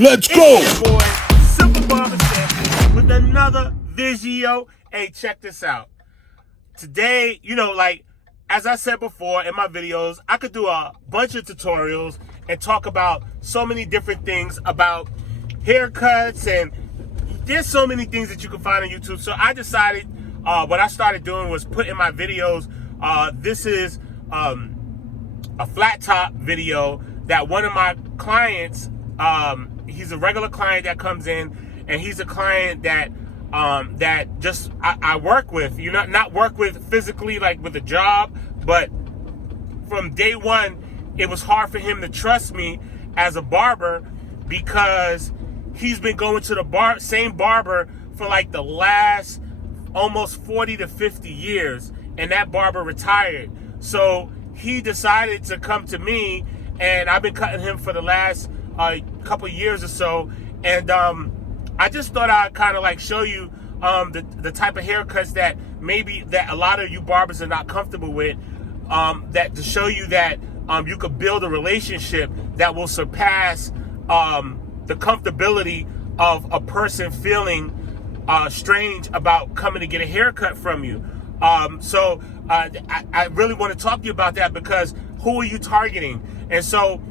Let's go! It's your boy, Super Barber Samson, with another video. Hey, check this out. Today, as I said before in my videos, I could do a bunch of tutorials and talk about so many different things about haircuts, and there's so many things that you can find on YouTube. So I decided, what I started doing was put in my videos, this is a flat top video that one of my clients, he's a regular client that comes in, and he's a client that I work with. Not work with physically, like with a job, but from day one, it was hard for him to trust me as a barber because he's been going to the same barber for like the last almost 40 to 50 years, and that barber retired. So he decided to come to me, and I've been cutting him for the last couple years or so, and I just thought I'd kind of like show you the type of haircuts that maybe that a lot of you barbers are not comfortable with, that to show you that you could build a relationship that will surpass the comfortability of a person feeling strange about coming to get a haircut from you. So I really want to talk to you about that, because who are you targeting? And so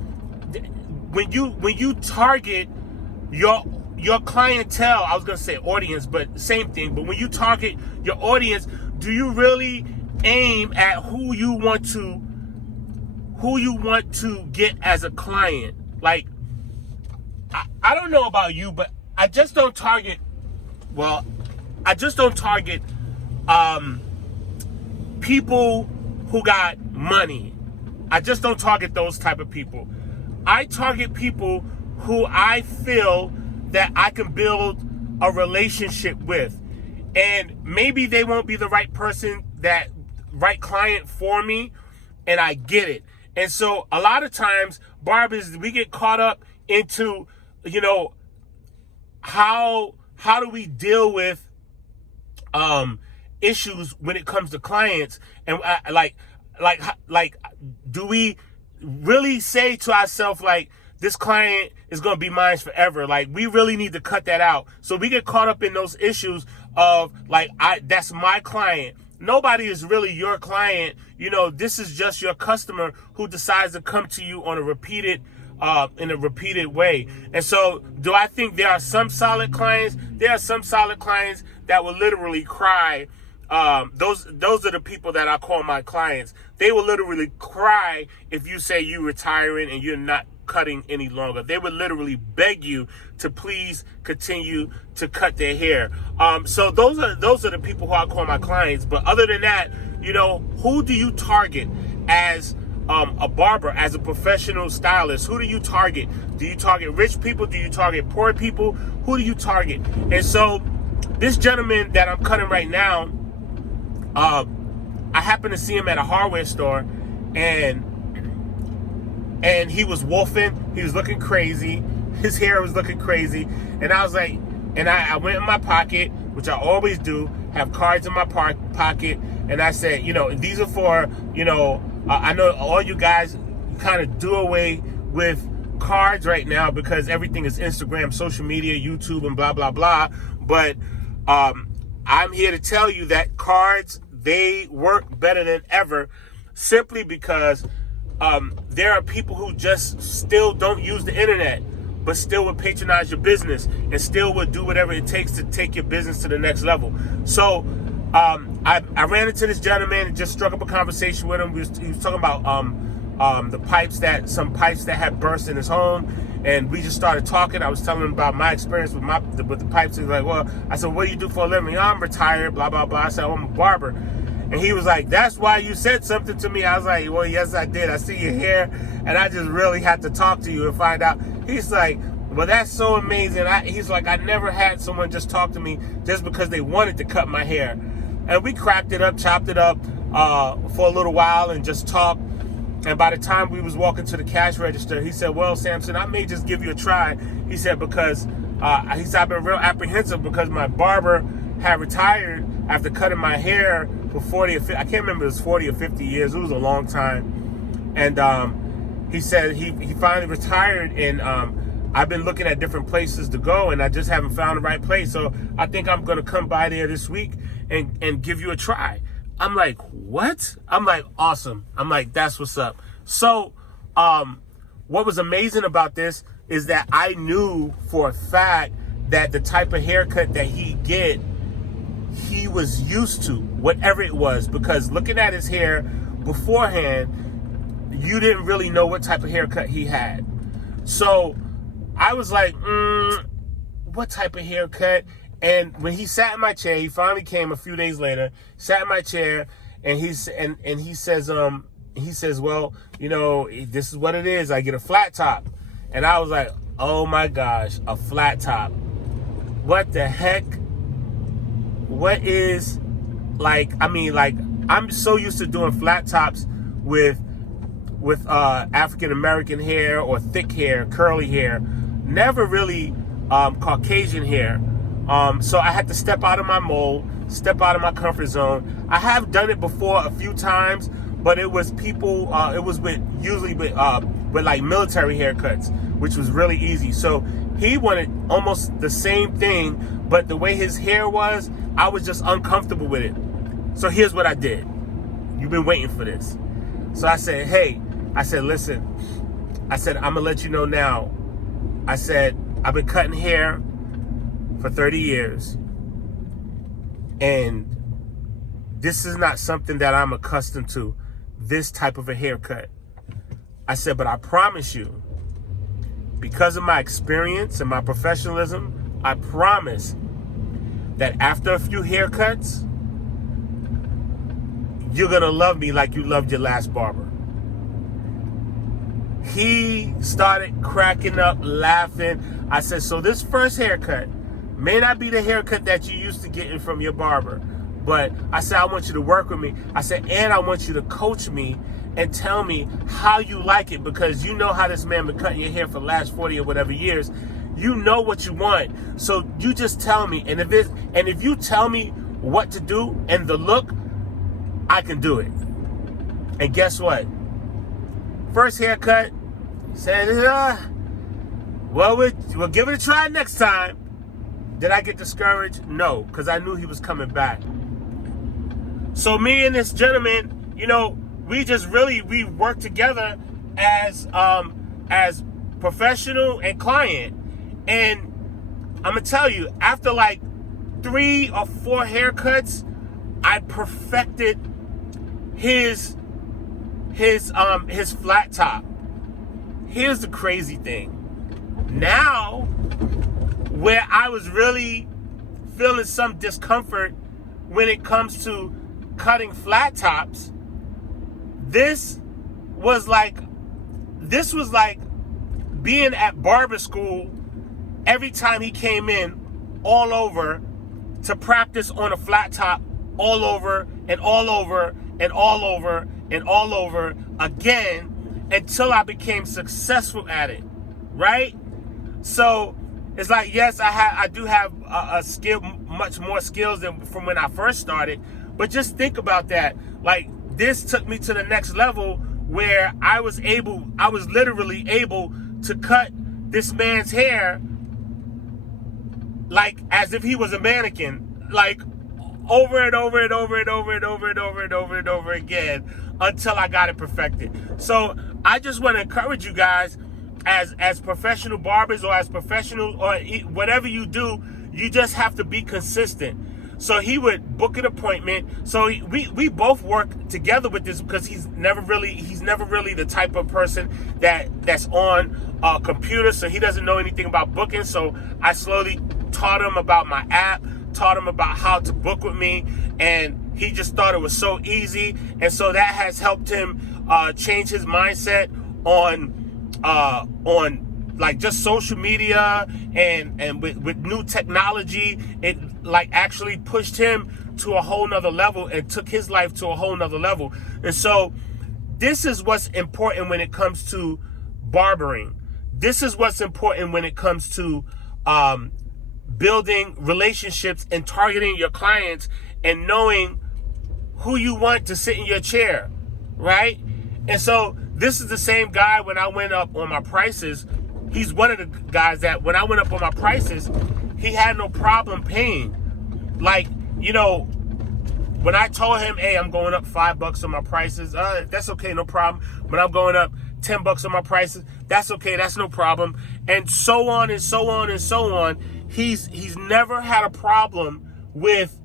when you target your clientele, I was gonna say audience, but same thing. But when you target your audience, do you really aim at who you want to get as a client? Like, I don't know about you, but I just don't target. Well, I just don't target people who got money. I just don't target those type of people. I target people who I feel that I can build a relationship with. And maybe they won't be the right person, that right client for me, and I get it. And so a lot of times, barbers, we get caught up into, how do we deal with issues when it comes to clients, and like do we really say to ourselves, like, this client is going to be mine forever? Like, we really need to cut that out. So we get caught up in those issues of like, that's my client. Nobody is really your client. This is just your customer who decides to come to you on a repeated in a repeated way. And so, do I think there are some solid clients? There are some solid clients that will literally cry. Those are the people that I call my clients. They will literally cry if you say you're retiring and you're not cutting any longer. They would literally beg you to please continue to cut their hair. So those are the people who I call my clients. But other than that, who do you target as a barber, as a professional stylist? Who do you target? Do you target rich people? Do you target poor people? Who do you target? And so this gentleman that I'm cutting right now, I happened to see him at a hardware store, and he was wolfing. He was looking crazy. His hair was looking crazy. And I was like, and I went in my pocket, which I always do, have cards in my pocket. And I said, these are for, I know all you guys kind of do away with cards right now because everything is Instagram, social media, YouTube, and blah, blah, blah. But I'm here to tell you that cards, they work better than ever, simply because there are people who just still don't use the internet, but still would patronize your business and still would do whatever it takes to take your business to the next level. So I ran into this gentleman and just struck up a conversation with him. He was talking about some pipes that had burst in his home, and we just started talking. I was telling him about my experience with the pipes. He was like, well, I said, what do you do for a living? I'm retired, blah, blah, blah. I said, I'm a barber. And he was like, that's why you said something to me. I was like, well, yes, I did. I see your hair, and I just really had to talk to you and find out. He's like, well, that's so amazing. He's like, I never had someone just talk to me just because they wanted to cut my hair. And we cracked it up, chopped it up for a little while and just talked. And by the time we was walking to the cash register, he said, well, Samson, I may just give you a try. He said, because I've been real apprehensive because my barber had retired after cutting my hair for 40 or 50, I can't remember if it was 40 or 50 years. It was a long time. And he said he finally retired, and I've been looking at different places to go, and I just haven't found the right place. So I think I'm gonna come by there this week and give you a try. I'm like, what? I'm like, awesome. I'm like, that's what's up. So what was amazing about this is that I knew for a fact that the type of haircut that he was used to, whatever it was, because looking at his hair beforehand, you didn't really know what type of haircut he had. So I was like, what type of haircut? And when he sat in my chair, he finally came a few days later, sat in my chair, and he says, well, you know, this is what it is. I get a flat top. And I was like, oh my gosh, a flat top. What the heck? What is, like, I mean, like, I'm so used to doing flat tops with African American hair or thick hair, curly hair, never really Caucasian hair. So I had to step out of my mold, step out of my comfort zone. I have done it before a few times, but it was people, it was usually with like military haircuts, which was really easy. So he wanted almost the same thing, but the way his hair was, I was just uncomfortable with it. So here's what I did. You've been waiting for this. So I said, hey, I said, listen, I said, I'm gonna let you know now. I said, I've been cutting hair for 30 years. And this is not something that I'm accustomed to, this type of a haircut. I said, but I promise you, because of my experience and my professionalism, I promise that after a few haircuts, you're gonna love me like you loved your last barber. He started cracking up, laughing. I said, so this first haircut may not be the haircut that you used to getting from your barber, but I said, I want you to work with me. I said, and I want you to coach me and tell me how you like it, because you know how this man been cutting your hair for the last 40 or whatever years. You know what you want. So you just tell me. And if you tell me what to do and the look, I can do it. And guess what? First haircut, said, well, we'll give it a try next time. Did I get discouraged? No, because I knew he was coming back. So me and this gentleman, you know, we worked together as professional and client. And I'm gonna tell you, after like 3 or 4 haircuts, I perfected his flat top. Here's the crazy thing. Now, where I was really feeling some discomfort when it comes to cutting flat tops, this was like being at barber school every time he came in all over to practice on a flat top all over and all over and all over and all over again until I became successful at it, right? So it's like, yes, I do have a skill, much more skills than from when I first started, but just think about that. Like, this took me to the next level where I was literally able to cut this man's hair like as if he was a mannequin, like over and over and over and over and over and over and over and over again until I got it perfected. So I just want to encourage you guys, as professional barbers or as professionals or whatever you do, you just have to be consistent. So he would book an appointment. So we both work together with this, because he's never really the type of person that's on a computer, so he doesn't know anything about booking. So I slowly taught him about my app, taught him about how to book with me, and he just thought it was so easy. And so that has helped him change his mindset on like just social media and with new technology. It like actually pushed him to a whole nother level and took his life to a whole nother level. And so this is what's important when it comes to barbering. This is what's important when it comes to building relationships and targeting your clients and knowing who you want to sit in your chair, right? And so this is the same guy when I went up on my prices. he's one of the guys that when I went up on my prices, he had no problem paying. Like, you know, when I told him, hey, I'm going up $5 on my prices, that's okay, no problem. When I'm going up $10 on my prices, that's okay, that's no problem. And so on and so on and so on. He's never had a problem with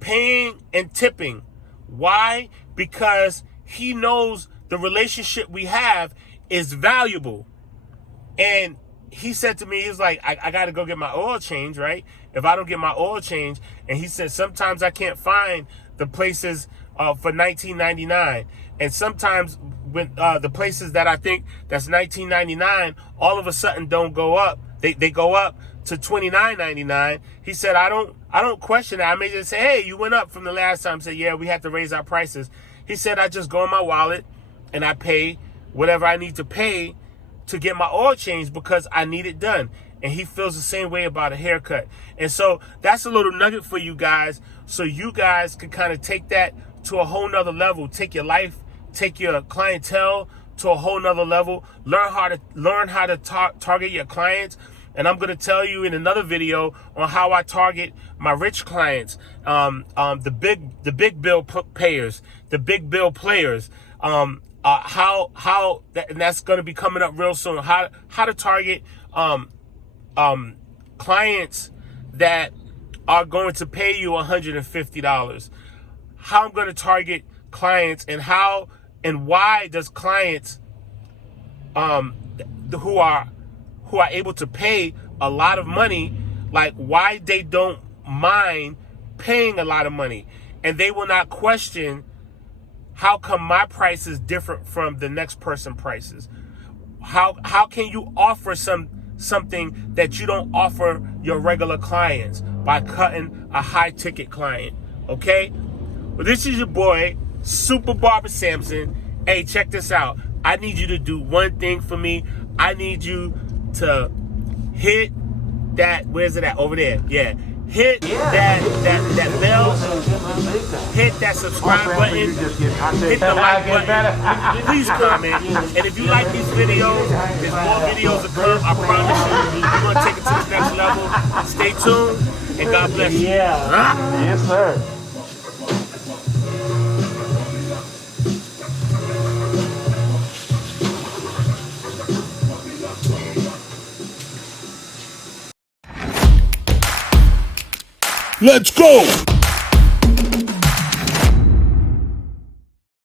paying and tipping. Why? Because he knows the relationship we have is valuable. And he said to me, he's like, I got to go get my oil change, right? If I don't get my oil change, and he said, sometimes I can't find the places for $19.99. And sometimes when the places that I think that's $19.99, all of a sudden don't go up. They go up to $29.99. He said, I don't question it. I may just say, hey, you went up from the last time. Say, yeah, we had to raise our prices. He said, I just go in my wallet and I pay whatever I need to pay to get my oil changed because I need it done. And he feels the same way about a haircut. And so that's a little nugget for you guys, so you guys can kind of take that to a whole nother level. Take your life, take your clientele to a whole nother level. Learn how to target your clients. And I'm going to tell you in another video on how I target my rich clients, the big bill payers, the big bill players, and that's going to be coming up real soon. How to target clients that are going to pay you $150. How I'm going to target clients, and how and why does clients who are able to pay a lot of money, like why they don't mind paying a lot of money, and they will not question how come my price is different from the next person prices. How can you offer something that you don't offer your regular clients by cutting a high ticket client? Okay, well, this is your boy Super Barber Sampson. Hey, check this out. I need you to do one thing for me. I need you to hit that, where's it at? Over there. Yeah. Hit that bell. Hit that subscribe button. Hit the like button. Please comment. And if you like these videos, there's more videos to come. I promise you, we're going to take it to the next level. Stay tuned, and God bless you. Yeah. Yes, sir. Let's go!